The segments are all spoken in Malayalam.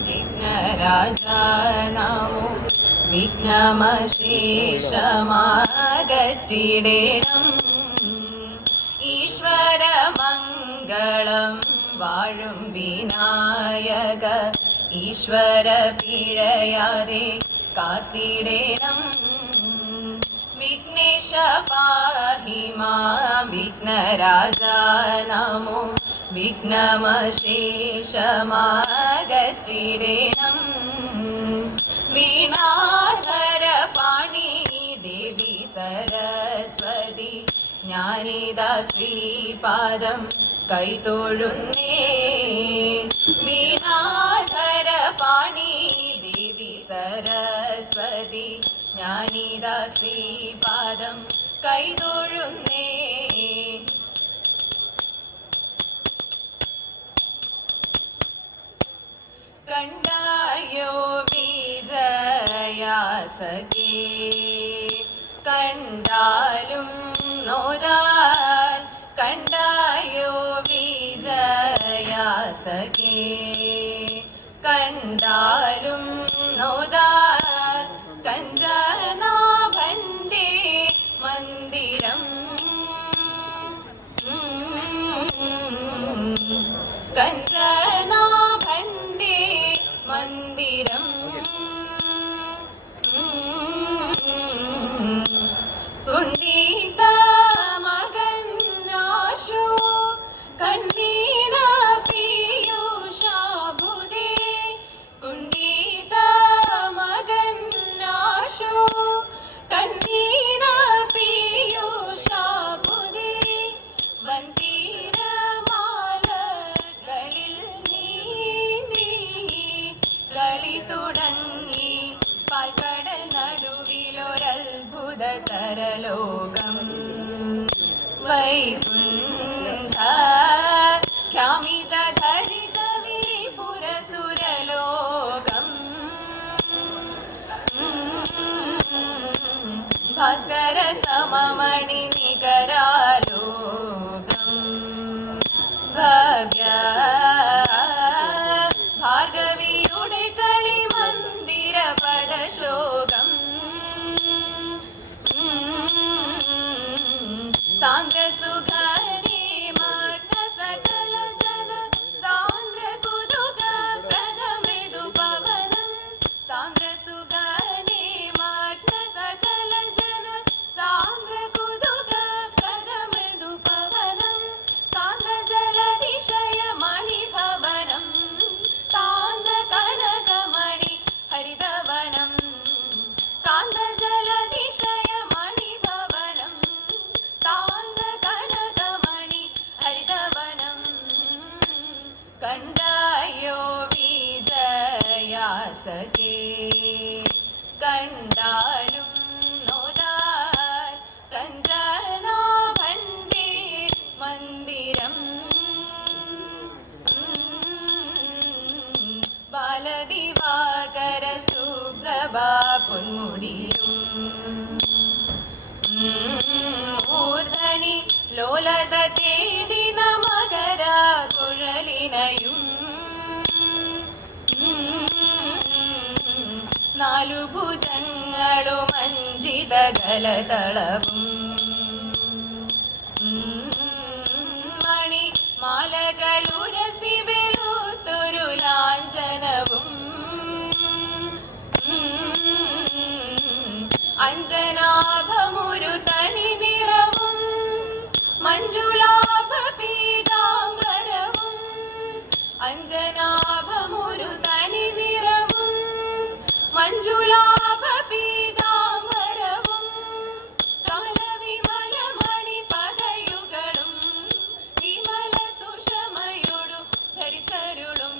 വിഘ്നരാജ നമോ വിഘ്നമശേഷമാകറ്റിടേണം ഈശ്വരമംഗളം വാഴും വിനായക ഈശ്വര പിഴയാതെ കാത്തിടേണം വിഘ്നേശ പാഹി മാം വിഘ്നരാജ നമോ വിഘ്നമശേഷമാകറ്റിടേണം വീണാധര പാണി ദേവി സരസ്വതി ജ്ഞാനിദാ ശ്രീപാദം കൈതൊഴുന്നേ വീണാധര പാണി ദേവി സരസ്വതി ജ്ഞാനിദാ ശ്രീപാദം കൈതൊഴുന്നേ കണ്ടായോ വിജയാസഖി കണ്ടാലും നോദാൽ കണ്ടായോ വിജയാസഖി കണ്ടാലും നോദാൽ കഞ്ചനാഭന്റെ മന്ദിരം കഞ്ചനാഭന്റെ മന്ദിരം കുണ്ഠിത മകൻ ആശു കണ്ണീര പീയൂഷാബുദേ കുണ്ഠിത മകൻ ആശു കണ്ണീര പീയൂഷാബുദേ വന്തിരമാലകളിൽ നീന്തി കളി തുടങ്ങി പാൽക്കടൽ നടുവിലൊരത്ഭുത തരലോകം വൈകുണ്ഠ ഖ്യാമിത ധരിത വിരിപുരസുരലോകം ഭാസ്കര സമമണി നികരാലോകം ഭവ്യ ഭാർഗവിയുടെ കളി മന്ദിര പദശോകം സാന്ദ്ര സുഖനേ മഗ്ന സകല ജന സാന്ദ്ര കുതുക പ്രദ മൃദു പവനം സാന്ദ്ര സുഖനേ മഗ്ന സകല ജന സാന്ദ്ര കുതുക പ്രദ മൃദു പവനം കാന്ത ജലതിശയ മണി ഭവനം കാന്ത കനകമണി ഹരിതവനം കാന്ത ജലതിശയ മണി ഭവനം കാന്ത കനകമണി ഹരിതവനം കണ്ടായോ വിജയാസഖി കണ്ടാലും നോദാൽ കഞ്ചനാഭന്റെ മന്ദിരം ബാലദിവാകര സുപ്രഭാ പൊന്മുടിയും മൂർധനി ലോലത തേടിന മകര കുഴലിനയും നാലു ഭുജങ്ങളും അഞ്ചിത ഗലതളവും മണി മാലകളുരസി വെളുത്തൊരു ലാഞ്ചനവും അഞ്ജനാഭമൊരു തനി നിറവും മഞ്ജുലാഭ പീതാംബരവും അഞ്ജനാഭമൊരു തനി നിറവും മഞ്ജുലാഭ പീതാംബരവും കമല വിമല മണി പദയുകളും വിമല സുഷമയോടു ധരിച്ചരുളും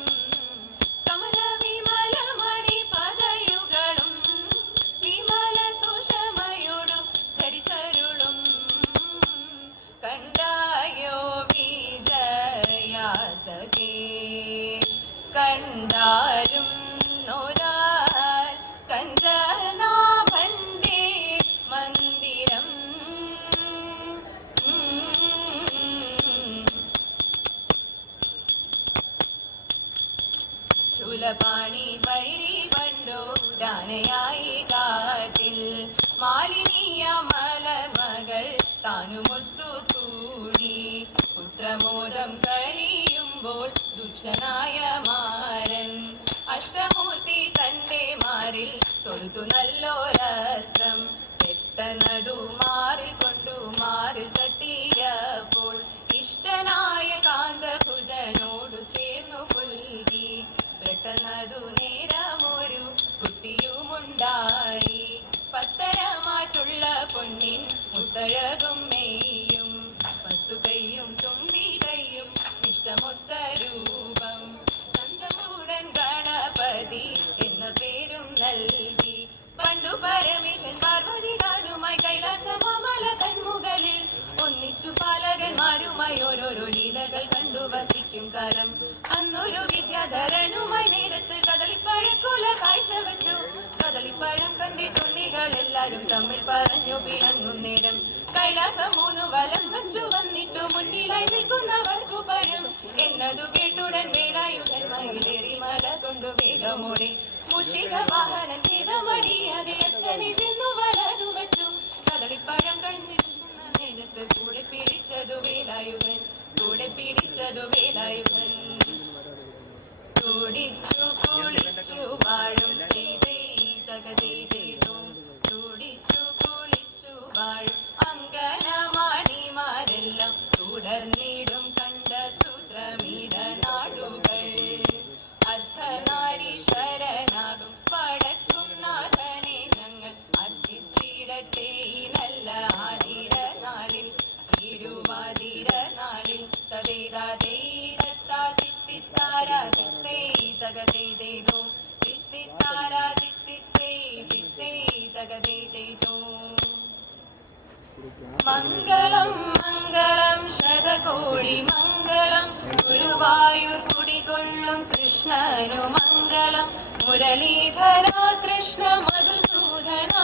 കമല വിമല മണി പദയുകളും വിമല സുഷമയോടു ധരിച്ചരുളും കണ്ടായോ വിജയാസഖി കണ്ടാലും നോദാൽ കഞ്ചനാഭന്റെ മന്ദിരം ശൂലപാണി വൈരി പണ്ടോരാനയായി കാട്ടിൽ മാലിനീയ മലമകൾ താനുമൊത്തു കൂടി പുത്രമോദം കഴിയുമ്പോൾ ദുഷ്ടനായ മാരൻ അഷ്ടമൂർത്തി തന്റെ മാറിൽ തൊഴുതു നല്ലോരസ്ത്രം പെട്ടെന്നതു മാറിൽ കൊണ്ടു മാറിൽ തട്ടിയപ്പോൾ ഇഷ്ടനായ കാന്തകുജനോടു ചേർന്നു പുൽകി പെട്ടെന്നതു നേരമൊരു കുട്ടിയുമുണ്ടായി പത്തരമാറ്റുള്ള പൊന്നിൻ മുത്തഴകും മെയ്യും 10 കൈയും തുമ്പി കൈയും ഇഷ്ടമൊത്ത രൂപം ചന്ദ്രമൂടൻ ഗണപതി എന്ന പേരും നൽകി പണ്ടു പരമേശൻ പാർവതിദാനുമായി കൈലാസമാമല തന്മുകളിൽ ഒന്നിച്ചു പാലകന്മാരുമായി ഓരോരോ ലീലകൾ കണ്ടു വസിക്കും കാലം അന്നൊരു വിദ്യാധരനുമായി നേരത്ത് കദളിപ്പഴക്കുല കാഴ്ച വെച്ചു കദളിപ്പഴം കണ്ടിട്ടുണ്ണികൾ എല്ലാരും തമ്മിൽ പറഞ്ഞു പിണങ്ങും നേരം കൈലാസം 3 വലം വച്ചു വന്നിട്ടു മുന്നിലായി നിൽക്കുന്നവർക്കു പഴം എന്നതു കേട്ടുടൻ വേലായുധൻ മയിലേറി മല കൊണ്ടു വേഗമോടെ മുഷിക വാഹനൻ ഭേദമടിയാതെ അച്ഛനെ ചെന്നു വലതു വെച്ചു കദളിപ്പഴം കഴിഞ്ഞിരിക്കുന്ന നേരത്ത് കൂടെ പിടിച്ചതു വേലായുധൻ തുടിച്ചു കുളിച്ചു വാഴും തുടിച്ചു കുളിച്ചു വാഴും അങ്കനമാണിമാരെല്ലാം തുടർന്നിടും കണ്ട സൂത്രമിട നാടുകൾ അർദ്ധനാരീശ്വരനാകും പടക്കും നാഥനെ ഞങ്ങൾ അർച്ചിച്ചിടട്ടെ നല്ല ആതിര നാളിൽ തിരുവാതിര നാളിൽ മംഗളം മംഗളം ശതകോടി മംഗളം ഗുരുവായൂർ കുടികൊള്ളും കൃഷ്ണനു മംഗളം മുരളീധര കൃഷ്ണ മധുസൂദന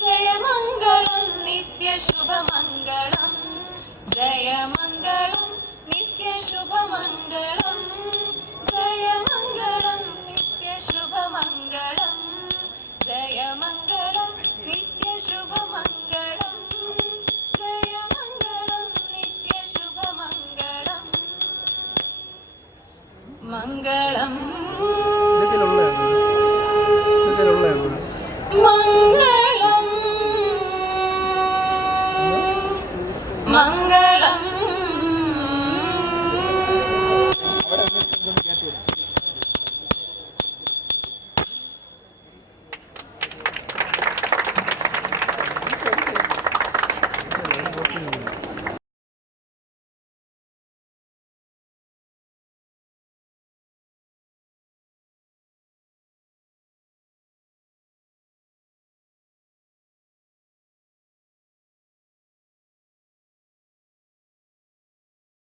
ജയമംഗളം നിത്യ ശുഭമംഗളം ജയമംഗളം നിത്യ ശുഭമംഗളം